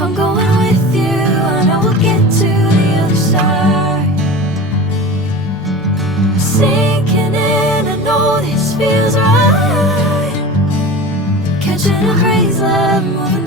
If I'm going with you, I know we'll get to the other side. Sinking in, I know this feels right. Catching a crazy love, moving